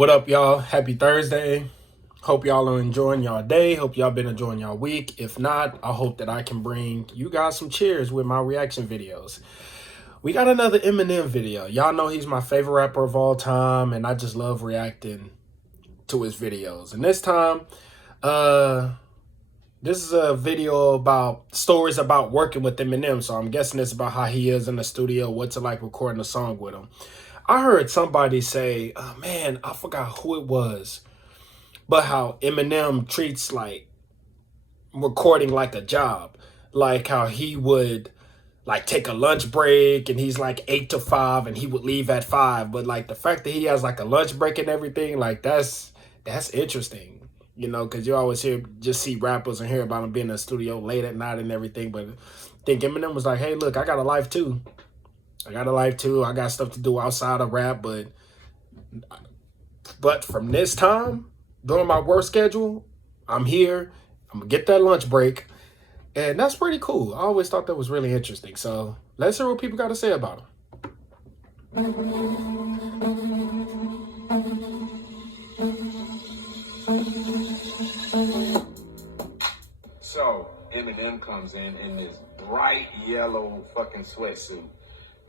What up, y'all? Happy Thursday. Hope y'all are enjoying y'all day. Hope y'all been enjoying y'all week. If not, I hope that I can bring you guys some cheers with my reaction videos. We got another Eminem video. Y'all know he's my favorite rapper of all time, and I just love reacting to his videos. And this time, uh, this is a video about stories about working with Eminem. So I'm guessing it's about how he is in the studio, what's it like recording a song with him. I heard somebody say, oh, man, I forgot who it was, but how Eminem treats like recording like a job, like how he would like take a lunch break and he's like 8 to 5 and he would leave at 5. But like the fact that he has like a lunch break and everything, like that's interesting, because you always just see rappers and hear about him being in the studio late at night and everything. But I think Eminem was like, hey, look, I got a life too. I got stuff to do outside of rap, but from this time, during my work schedule, I'm here. I'm gonna get that lunch break. And that's pretty cool. I always thought that was really interesting. So let's hear what people got to say about him. So Eminem comes in this bright yellow fucking sweatsuit,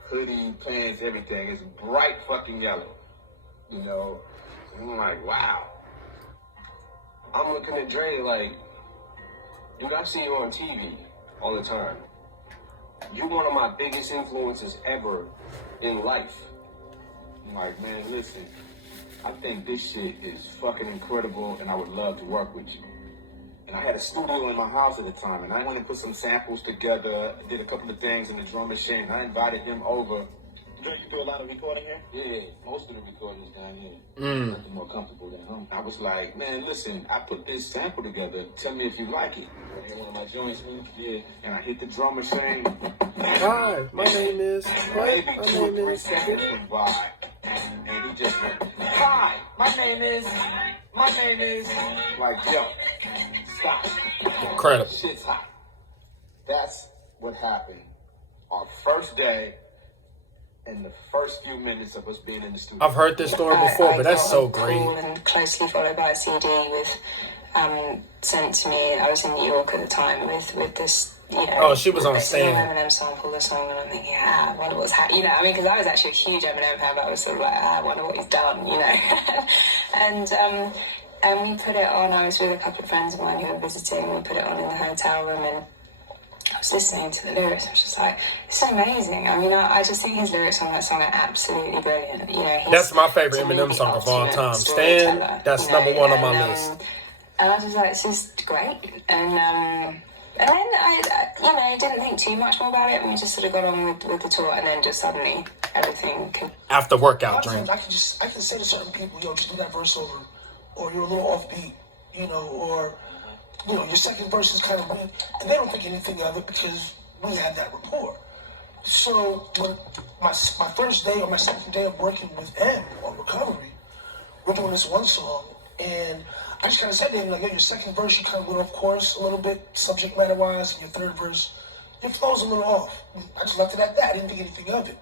hoodie, pants, everything. It's bright fucking yellow. I'm like, wow. I'm looking at Dre like, dude, I see you on TV all the time. You're one of my biggest influences ever in life. I'm like, man, listen, I think this shit is fucking incredible and I would love to work with you. And I had a studio in my house at the time, and I went and put some samples together, did a couple of things in the drum machine. I invited him over. You do a lot of recording here? Yeah, most of the recording is down here. Nothing more comfortable than home. I was like, man, listen, I put this sample together. Tell me if you like it. I hit one of my joints, yeah, and I hit the drum machine. Hi, my name is. Maybe 2 or 3 seconds went by, and he just went, hi, my name is. Like, yo, stop. Incredible. Shit's hot. That's what happened. Our first day. In the first few minutes of us being in the studio. I've heard this story before, but that's so great. And closely followed by a CD with sent to me. I was in New York at the time with this, Oh, she was on stand. Eminem sample the song, and I'm thinking, I wonder what's happening. Because I was actually a huge Eminem fan, but I was sort of like, I wonder what he's done, and we put it on. I was with a couple of friends of mine who were visiting, and we put it on in the hotel room, and I was listening to the lyrics. I was just like, this is amazing. I just think his lyrics on that song are absolutely brilliant. That's my favorite Eminem song of all time. Stand, that's number one on my list. And I was just like, it's just great. And then I didn't think too much more about it, and we just sort of got on with the tour, and then just suddenly everything. After workout drink. I can say to certain people, just do that verse over, or you're a little offbeat, or. Your second verse is kind of weird, and they don't think anything of it because we had that rapport. So when my first day or my second day of working with M on Recovery, we're doing this one song, and I just kind of said to him, like, your second verse, you kind of went off course a little bit, subject matter-wise, and your third verse, your flow's a little off. I just left it at that. I didn't think anything of it.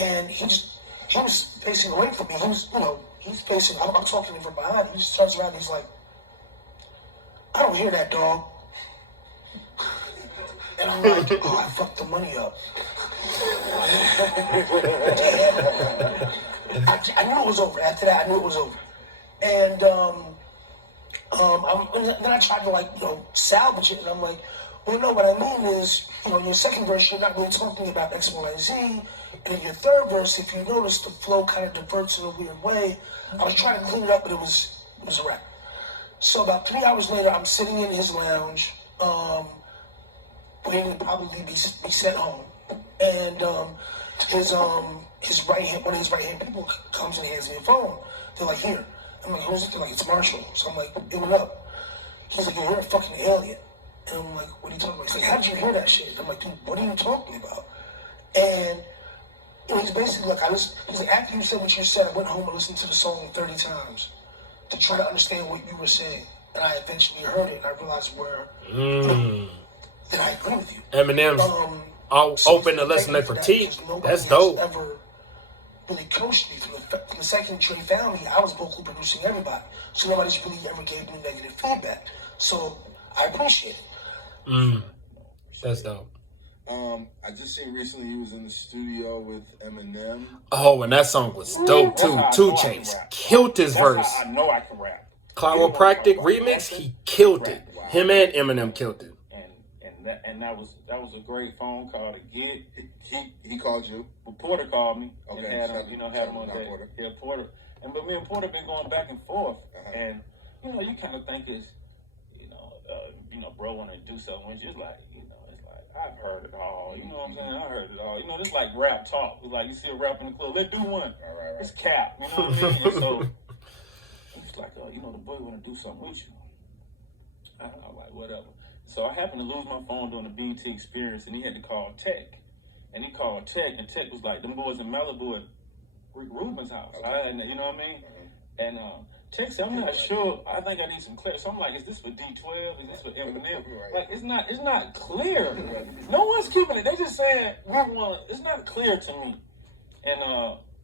And he was facing away from me. He's facing, I'm talking to him from behind. He just turns around and he's like, I don't hear that, dog. And I'm like, I fucked the money up. I knew it was over. After that, I knew it was over. And then I tried to salvage it, and I'm like, well, no, what I mean is, in your second verse, you're not really talking about X, Y, and Z. And in your third verse, if you notice, the flow kind of diverts in a weird way. I was trying to clean it up, but it was a wrap. So about 3 hours later, I'm sitting in his lounge, waiting to probably be sent home. And his right hand, one of his right hand people comes and hands me a phone. They're like, here. I'm like, who's it? They're like, it's Marshall. So I'm like, give it up. He's like, you're a fucking alien. And I'm like, what are you talking about? He's like, how did you hear that shit? I'm like, dude, what are you talking about? And he's basically like, he's like, after you said what you said, I went home and listened to the song 30 times. To try to understand what you were saying. And I eventually heard it, and I realized that I agree with you. Eminem's open to listen to critique. That's dope. really coached me from the second Dre found me. I was vocal producing everybody, so nobody's really ever gave me negative feedback. So I appreciate it. That's dope. I just seen recently he was in the studio with Eminem. Oh, and that song was dope too. 2 Chainz killed his verse. I know I can rap. Chiropractic remix, he killed it. Him and Eminem killed it. And that was a great phone call to get. He called you. Well, Porter called me. Okay, And had him, had him on that. Porter. Yeah, Porter. But me and Porter been going back and forth, and you kind of think it's, bro want to do something, which is like, it's like I've heard it all. You know what I'm saying? I heard it all. This like rap talk. It's like you see a rap in the club, let's do one. Right. It's cap. You know what I mean? And so he's like, the boy want to do something with you. I'm like, whatever. So I happened to lose my phone during the BT experience, and he had to call Tech. And he called Tech, and Tech was like, them boys in Malibu at Rick Rubin's house. Okay. You know what I mean? And Tech said, I'm not sure. I think I need some clarity. So I'm like, is this for D12? Is this for Eminem? Like, it's not clear. No one's keeping it. They just saying, it's not clear to me. And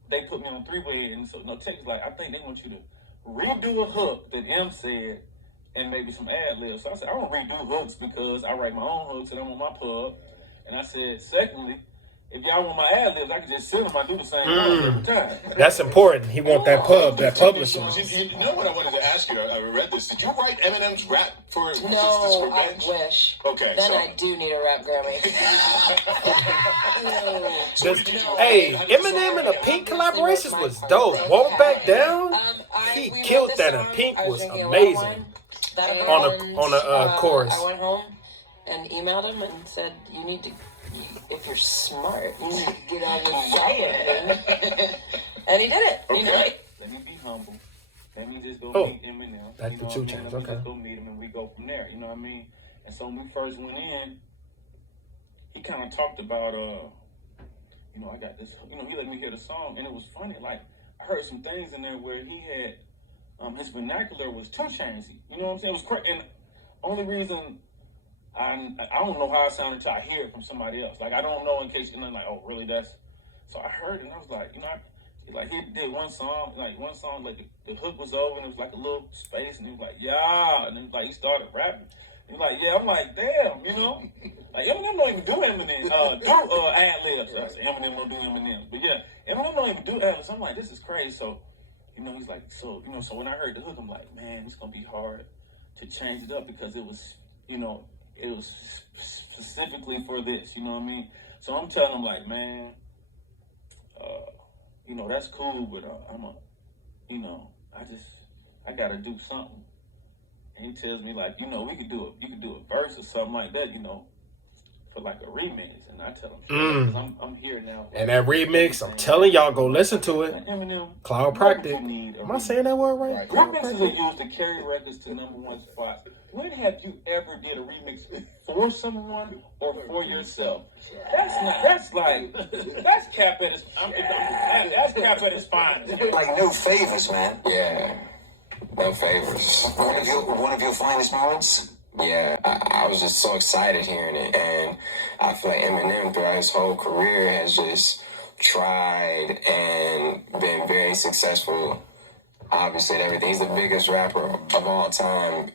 they put me on 3-way, and so Tech's like, I think they want you to redo a hook that M said, and maybe some ad-libs. So I said, I don't redo hooks because I write my own hooks and I'm on my pub. And I said, secondly, if y'all want my ad-libs, I can just send them. I do the same ones every time. That's important. He want that publishing. You know what I wanted to ask you? I read this. Did you write Eminem's rap for this No, I revenge? wish. Okay, Then so I do need a rap Grammy. Hey, Eminem and the Pink collaborations was dope. Won't Back Down. He killed that, and Pink was amazing on the chorus. I went home and emailed him and said, you need to, if you're smart, you need to get on with saying. And he did it. Okay. Let me be humble. Let me just go meet Eminem. That's the 2 Chainz. Let me Okay. just go meet him and we go from there. You know what I mean? And so when we first went in, he kind of talked about, I got this, he let me hear the song, and it was funny. Like, I heard some things in there where he had, his vernacular was 2 Chainz. You know what I'm saying? It was crazy. And only reason I don't know how it sounded until I hear it from somebody else. Like, I don't know in case, like, oh, really, that's... So I heard it, and I was like, he did one song, like, the hook was over, and it was like a little space, and he was like, yeah, and then, like, he started rapping. He's like, yeah, I'm like, damn, Like, Eminem don't even do Eminem, ad-libs. I said, Eminem don't do Eminem. But yeah, Eminem don't even do ad-libs. I'm like, this is crazy. So, he's like, so when I heard the hook, I'm like, man, it's going to be hard to change it up because it was, it was specifically for this, you know what I mean? So I'm telling him, like, man, that's cool, but I got to do something. And he tells me, like, you could do a verse or something like that, for like a remix. And I tell him, sure, because I'm here now. And that remix, I'm telling y'all, go listen to it. Eminem, Chiropractic. Am I saying that word right? Remixes are used to carry records to #1 spots. When have you ever did a remix for someone or for yourself? That's cap at its, that's cap at its finest. Like no favors, man. Yeah, no favors. One of your finest moments. Yeah, I was just so excited hearing it, and I feel like Eminem throughout his whole career has just tried and been very successful. Obviously, at everything. He's the biggest rapper of all time.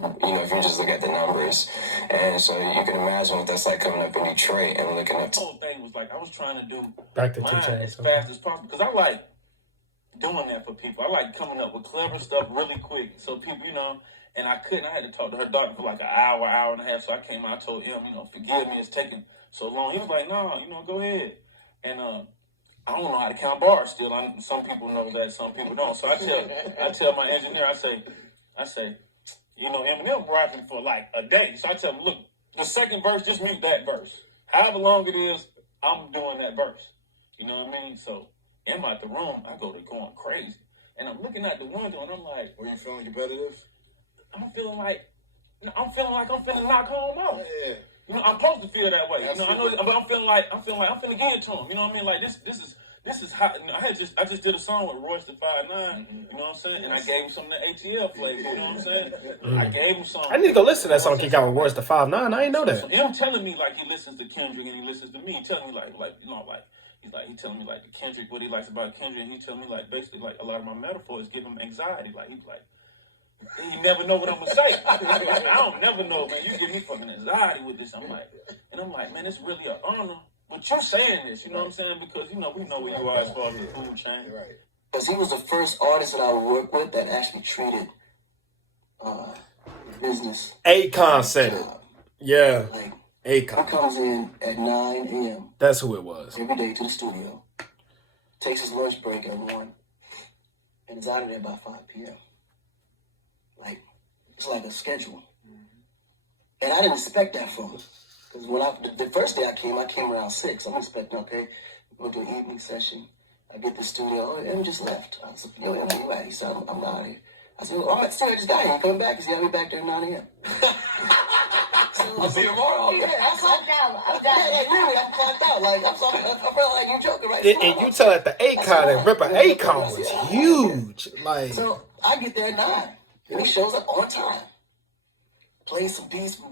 If you just look at the numbers. And so you can imagine what that's like coming up in Detroit and looking at... The whole thing was like, I was trying to do Back to 2 mine Chainz, as fast as possible. Because I like doing that for people. I like coming up with clever stuff really quick. So people, and I had to talk to her doctor for like an hour and a half. So I came out, I told him, forgive me, it's taking so long. He was like, no, go ahead. And I don't know how to count bars still. Some people know that, some people don't. So I tell my engineer, I say, Eminem rapping for like a day. So I tell him, look, the second verse, just mute that verse. However long it is, I'm doing that verse. You know what I mean? So I'm out the room, I go to going crazy. And I'm looking out the window and I'm like, were you feeling competitive? I'm feeling like I'm finna knock home out. Yeah. I'm supposed to feel that way. Absolutely. I know, but I'm feeling like I'm finna give it to him. You know what I mean? Like this is how I just did a song with Royce the 5'9", you know what I'm saying? And I gave him some of the ATL flavor, you know what I'm saying? I gave him some. I need to go listen to that song he got with Royce the 5'9". I ain't know that. So him telling me like he listens to Kendrick and he listens to me, telling me like He's like, he telling me like the Kendrick, what he likes about Kendrick, and he telling me like basically like a lot of my metaphors give him anxiety. Like he's like, you never know what I'm gonna say. I don't never know, man. You give me fucking anxiety with this. I'm like, man, it's really an honor. But you're saying this, you know what I'm saying? Because we know where you are as far as the food chain. Right. Because he was the first artist that I would work with that actually treated business. Akon said it. Yeah. Like, Akon. he comes in at 9 a.m. That's who it was. every day to the studio, takes his lunch break at 1, and is out of there by 5 p.m. Like, it's like a schedule. And I didn't expect that from him. Because when the first day I came around 6. I'm expecting, okay, we'll do an evening session. I get the studio, and just left. I said, yo, Eminem, you at? He said, I'm out here. I said, well, I'm at the studio, I just got here. You coming back? He said, I'll be back there at 9 a.m. I'll see you tomorrow. Yeah, I'm clocked out. I'm done. Yeah, really, I'm clocked out. Like, I felt like you joking, right? And you tell at the Akon, and remember, Akon was huge. Like, so I get there at 9, and he shows up on time. Plays some beats, we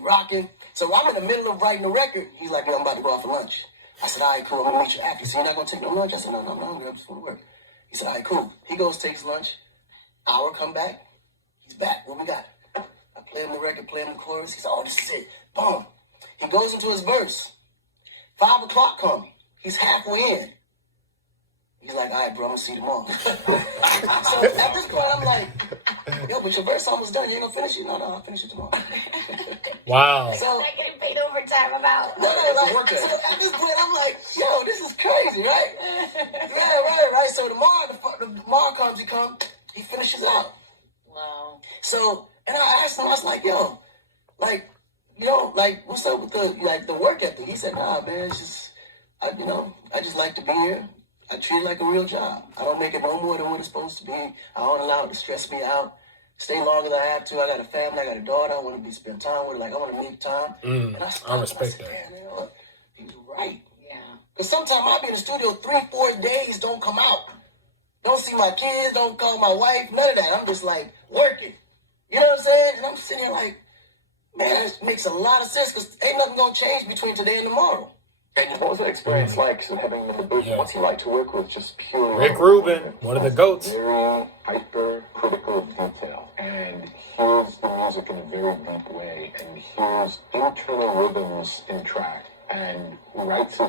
rocking. So I'm in the middle of writing the record. He's like, yo, I'm about to go out for lunch. I said, all right, cool, I'm gonna meet you after. So you're not gonna take no lunch? I said, no, I'm hungry, I'm just gonna work. He said, all right, cool. He goes, takes lunch. Hour, come back. He's back. What we got? I play him the record, play him the chorus. He said, oh, this is it. Boom. He goes into his verse. 5 o'clock come. He's halfway in. He's like, all right, bro, I'm gonna see you tomorrow. So at this point, I'm like, yo, but your verse almost done. You ain't gonna finish it? No, I'll finish it tomorrow. wow. So I getting paid overtime about. No, like, so at this point, I'm like, yo, this is crazy, right? right. So tomorrow comes, he finishes out. Wow. So, and I asked him, I was like, yo, like, what's up with the work ethic? He said, nah, man, it's just, I just like to be here. I treat it like a real job. I don't make it no more than what it's supposed to be. I don't allow it to stress me out. Stay longer than I have to. I got a family. I got a daughter. I want to spend time with her. Like, I want to make time. And I respect that. Man, he was right. Yeah. Because sometimes I'll be in the studio 3-4 days, don't come out. Don't see my kids, don't call my wife, none of that. I'm just like working. You know what I'm saying? And I'm sitting here like, man, this makes a lot of sense because ain't nothing going to change between today and tomorrow. And what was that experience like, so having him in the booth? Yeah. What's he like to work with? Just pure... Rick Rubin, one of the GOATs. Very hyper-critical of detail. And hears the music in a very deep way. And hears internal rhythms in track. And writes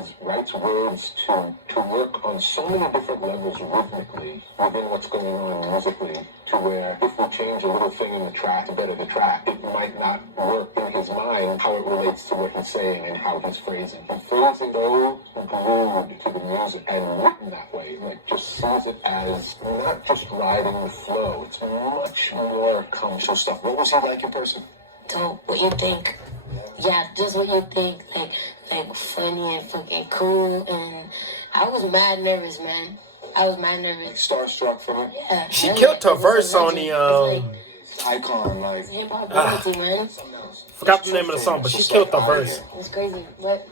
words to work on so many different levels rhythmically within what's going on musically, to where if we change a little thing in the track to better the track, it might not work in his mind how it relates to what he's saying and how he's phrasing. He's phrasing so glued to the music and written that way, like just sees it as not just riding the flow. It's much more conscious stuff. What was he like in person? Dope. What you think? Yeah, just what you think. Like funny and fucking cool. And I was mad nervous, man. I was mad nervous. Starstruck from it? Yeah. She killed her verse on the Icon, like... hip-hop royalty, man. forgot the name of the song, but she killed the verse. It's crazy. What?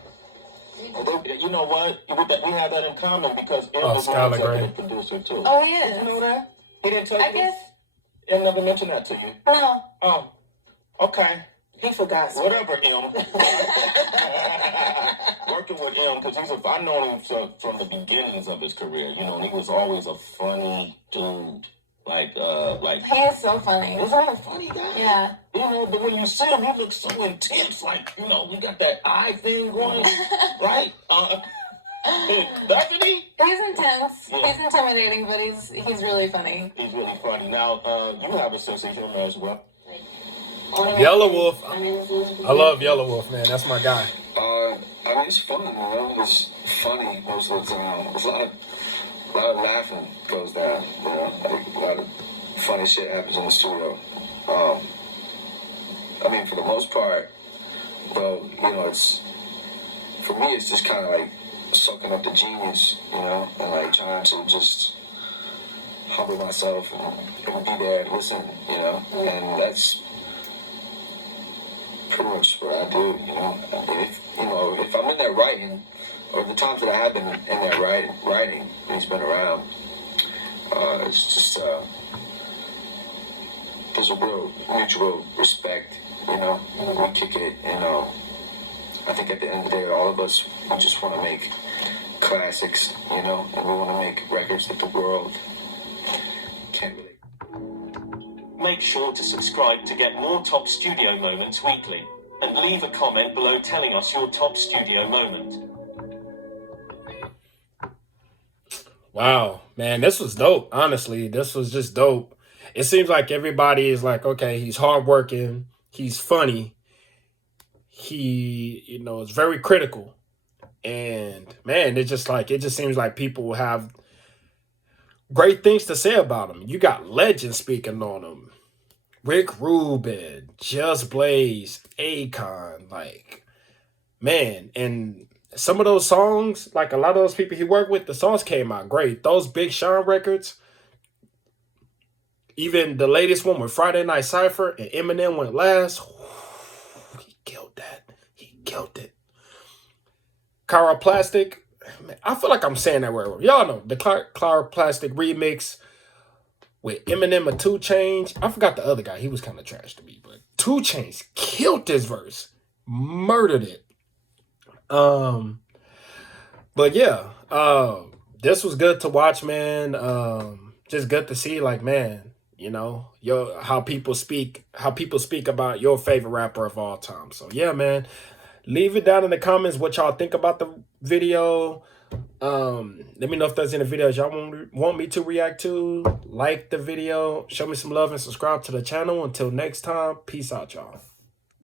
You know what? We have that in common because M was an Skylar executive Grey. producer too. Oh, yeah. Did you know that? He didn't tell you? I guess. M never mentioned that to you. No. Oh, okay. He forgot. Whatever, M. Working with M, because I've known him from the beginnings of his career, you know, and he was always a funny dude. Like. He is so funny. Isn't he a funny guy? Yeah. You know, but when you see him, he looks so intense. Like, you know, we got that eye thing going, right? Doesn't he? He's intense. Yeah. He's intimidating, but he's really funny. He's really funny. Now, you have a sense of humor as well. Yellow Wolf. I love Yellow Wolf, man. That's my guy. I mean, it's fun, you know. It's funny most of the time. There's a lot of laughing goes down, you know. A lot of funny shit happens in the studio. I mean, for the most part, though, you know, it's, for me, it's just kind of like soaking up the genius, you know, and like trying to just humble myself and be there and listen, you know, and that's pretty much what I do, you know. If I'm in there writing, or the times that I have been in there writing, and he's been around, it's just there's a real mutual respect, you know. We kick it, and I think at the end of the day, all of us, we just want to make classics, you know, and we want to make records that the world can't really. Make sure to subscribe to get more top studio moments weekly, and leave a comment below telling us your top studio moment. Wow, man, this was dope. Honestly, this was just dope. It seems like everybody is like, okay, he's hardworking, he's funny, he, you know, is very critical. And man, it just seems like people have great things to say about him. You got legends speaking on him. Rick Rubin, Just Blaze, Akon, like, man, and some of those songs, like a lot of those people he worked with, the songs came out great. Those Big Sean records, even the latest one with Friday Night Cypher and Eminem went last, he killed that. He killed it. Chiroplastic, man, I feel like I'm saying that word. Y'all know the Chiroplastic remix with Eminem and 2 Chainz. I forgot the other guy. He was kind of trash to me, but 2 Chainz killed this verse. Murdered it. But yeah, this was good to watch, man. Just good to see, like, man, you know, how people speak about your favorite rapper of all time. So yeah, man, leave it down in the comments what y'all think about the video. Let me know if there's any videos y'all want me to react to. Like the video, show me some love, and subscribe to the channel. Until next time, peace out, y'all.